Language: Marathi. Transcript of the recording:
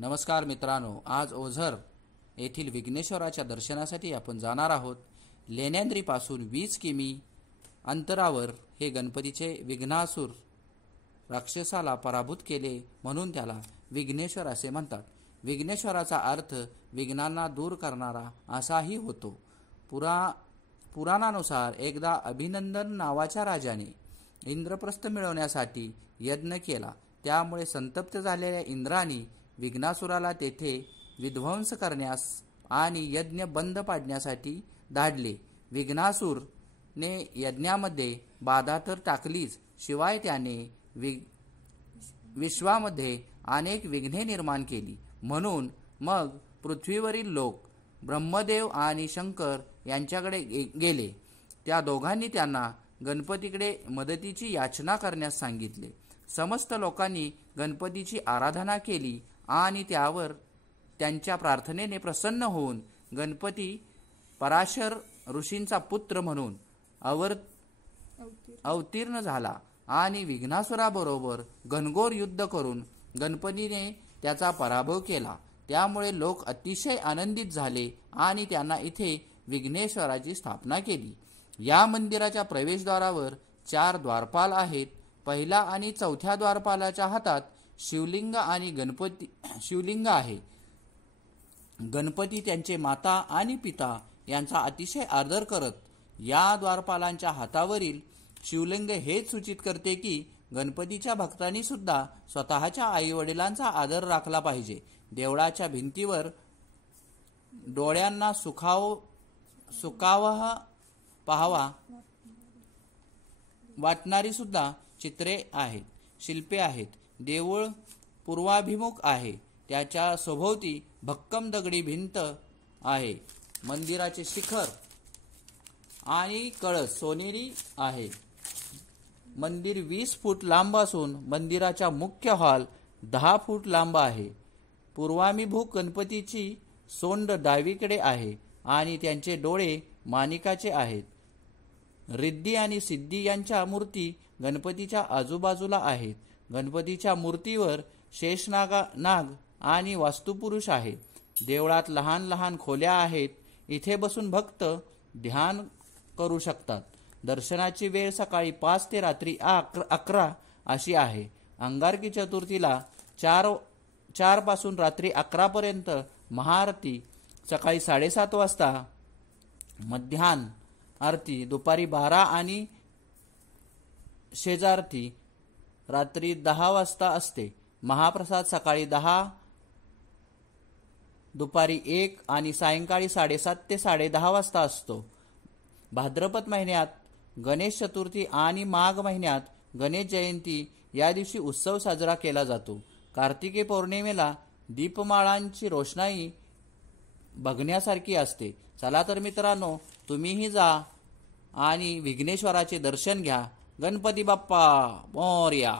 नमस्कार मित्रांनो, आज ओझर येथील विघ्नेश्वराच्या दर्शनासाठी आपण जाणार आहोत। लेण्यांद्रीपासून 20 किमी अंतरावर हे गणपतीचे विघ्नासुर राक्षसाला पराभूत केले म्हणून त्याला विघ्नेश्वर असे म्हणतात। विघ्नेश्वराचा अर्थ विघ्नांना दूर करणारा असाही होतो। पुराणानुसार एकदा अभिनंदन नावाच्या राजाने इंद्रप्रस्थ मिळवण्यासाठी यज्ञ केला। त्यामुळे संतप्त झालेल्या इंद्राने विघ्नासुराला तेथे विध्वंस करण्यास आणि यज्ञ बंद पाडण्यासाठी धाडले। विघ्नासुरने यज्ञामध्ये बाधा तर टाकलीच, शिवाय त्याने विश्वामध्ये अनेक विघ्ने निर्माण केली। म्हणून मग पृथ्वीवरील लोक ब्रह्मदेव आणि शंकर यांच्याकडे गेले। त्या दोघांनी त्यांना गणपतीकडे मदतीची याचना करण्यास सांगितले। समस्त लोकांनी गणपतीची आराधना केली आणि त्यावर त्यांच्या प्रार्थनेने प्रसन्न होऊन गणपती पराशर ऋषींचा पुत्र म्हणून अवतीर्ण झाला आणि विघ्नासुराबरोबर घनघोर युद्ध करून गणपतीने त्याचा पराभव केला। त्यामुळे लोक अतिशय आनंदित झाले आणि त्यांना इथे विघ्नेश्वराची स्थापना केली। या मंदिराच्या प्रवेशद्वारावर 4 द्वारपाल आहेत। पहिला आणि चौथ्या द्वारपालाच्या हातात शिवलिंग आहे। गणपती त्यांचे माता आणि पिता यांचा अतिशय आदर करत। या द्वारपालांच्या हातावरील शिवलिंग हेच सूचित करते की गणपतीच्या भक्तांनी सुद्धा स्वतःच्या आई वडिलांचा आदर राखला पाहिजे। देवळाच्या भिंतीवर डोळ्यांना सुखावह पाहावा वाटणारी सुद्धा चित्रे आहेत, शिल्पे आहेत। देऊळ पूर्वाभिमुख आहे। त्याच्या सभोवती भक्कम दगडी भिंत आहे। मंदिराचे शिखर आणि कळस सोनेरी आहे। मंदिर 20 फूट लांब असून मंदिराचा मुख्य हॉल 10 फूट लांब आहे। पूर्वाभिमुख गणपतीची सोंड डावीकडे आहे आणि त्यांचे डोळे माणिकाचे आहेत। रिद्धी आणि सिद्धी यांच्या मूर्ती गणपतीच्या आजूबाजूला आहेत। गणपतीच्या मूर्तीवर शेषनाग आणि वास्तुपुरुष आहे। देवळात लहान लहान खोल्या आहेत। इथे बसून भक्त ध्यान करू शकतात। दर्शनाची वेळ सकाळी 5 ते रात्री 11 अशी आहे। अंगारकी चतुर्थीला 4 पासून रात्री 11 पर्यंत महाआरती, सकाळी 7:30 वाजता मध्यान्ह आरती, दुपारी 12 आणि शेजारती रात्री 10 वाजता असते। महाप्रसाद सकाळी 10, दुपारी 1 आणि सायंकाळी 7:30 ते 10:30 वाजता असतो। भाद्रपद महिन्यात गणेश चतुर्थी आणि माघ महिन्यात गणेश जयंती या दिवशी उत्सव साजरा केला जातो। कार्तिकी पौर्णिमेला दीपमाळांची रोषणाई बघण्यासारखी असते। चला तर मित्रांनो, तुम्हीही जा आणि विघ्नेश्वराचे दर्शन घ्या। गणपती बाप्पा मोरया।